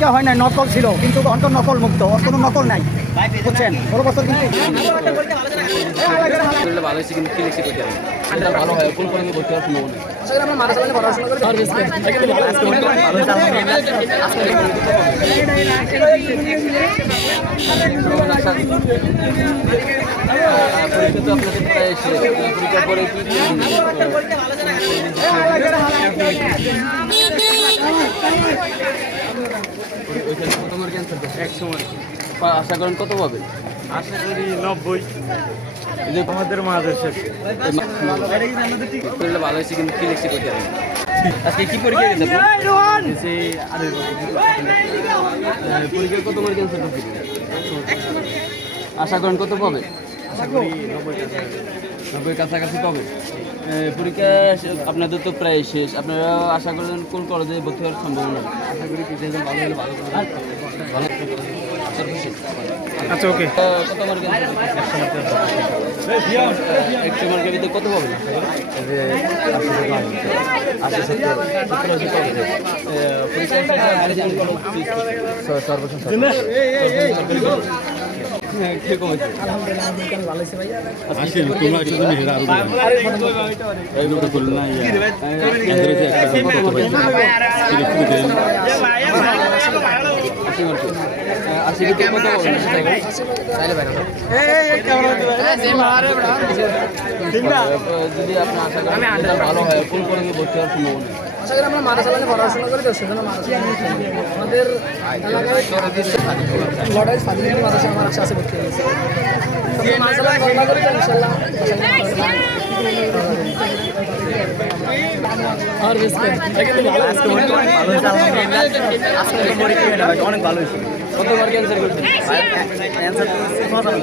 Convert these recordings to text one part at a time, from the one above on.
পরীক্ষা হয় না নকল ছিল কিন্তু অন্তর নকল মুক্ত ওর কোনো নকল নাই বুঝছেন? ষোলো বছর কিন্তু ভালো হয়েছে কিন্তু কি লিখছি ভালো হয় কোন পরীক্ষা তো পরীক্ষার পরে কি কি ওইখানে কত মার্ক সময়। আশা করেন কত পাবে আশা করি নব্বই। এই যে তোমাদের করলে ভালো হয়েছে কিন্তু কি লিখছি করতে হবে আজকে কি পরীক্ষা গেছে পরীক্ষা কত আশা করেন কত পাবে নব্বই কাছাকাছি। পাবে। পরীক্ষা আপনাদের তো প্রায় শেষ। আপনারা আশা করেন কোন কলেজে ভর্তি হওয়ার সম্ভাবনা? আশা করি ভালো হলে ভালো আচ্ছা ওকে। কত মার্ক একশো মার্কের ভিতরে কত পাবেন? সর্বশেষ। যদি আপনি আশা করেন ভালো হয়। কোন কলেজে ভর্তি হওয়ার সম্ভাবনা আশা করি আমরা মাদ্রাসা লাইনে পড়াশোনা করি তো সেজন্য মাদ্রাসা আমাদের এলাকায় লড়াই স্বাধীন মাদ্রাসা আমার আশা আছে ভর্তি হয়েছে। করি তো ইনশাল্লাহ আর অনেক ভালো হয়েছে কত মার্ক অ্যান্সার করছেন? কত পাবেন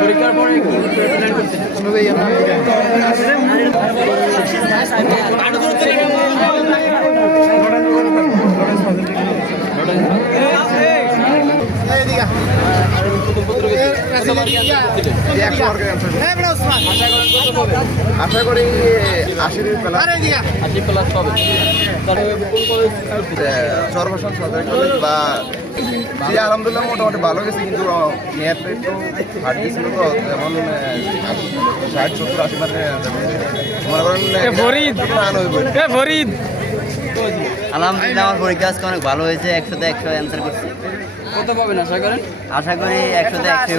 পরীক্ষার পরে আশা করি আশির আশি প্লাস সর্বসান সরকারি কলেজ বা জি আলহামদুলিল্লাহ মোটামুটি ভালো গেছে কিন্তু মেয়াদটা একটু হাঁটি তো যেমন ষাট সত্তর আশি মানে মনে করেন ফরিদ। টান হইব। এ ফরিদ। আলহামদুলিল্লাহ আমার পরীক্ষা আজকে অনেক ভালো হয়েছে একশোতে একশো অ্যান্সার করছি। কত পাবেন আশা করেন? আশা করি একশোতে একশো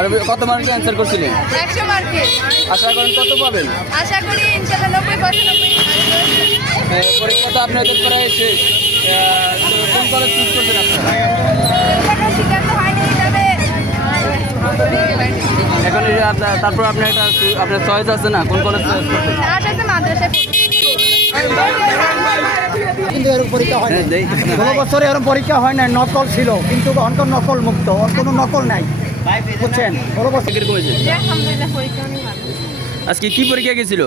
আর কত মার্কে অ্যান্সার করছিলেন একশো মার্কের আশা করেন কত পাবেন? আশা করি নব্বই পঁচানব্বই। পরীক্ষা তো আপনাদের প্রায় শেষ। কোন কলেজ চুজ করছেন আপনারা? এখন তারপর আপনার একটা আপনার চয়েস আছে না? কোন কলেজ চয়েস করছেন। কিন্তু এরকম পরীক্ষা হয় হ্যাঁ। না ষোলো বছরে এরকম পরীক্ষা হয় না নকল ছিল কিন্তু অন্তর নকল মুক্ত কোনো নকল নাই। বুঝছেন? ষোলো বছর কীরকম হয়েছে আজকে কি পরীক্ষা গেছিল?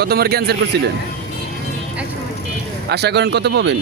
কত মার্কে অ্যান্সার করছিলেন আশা করেন কত পাবেন?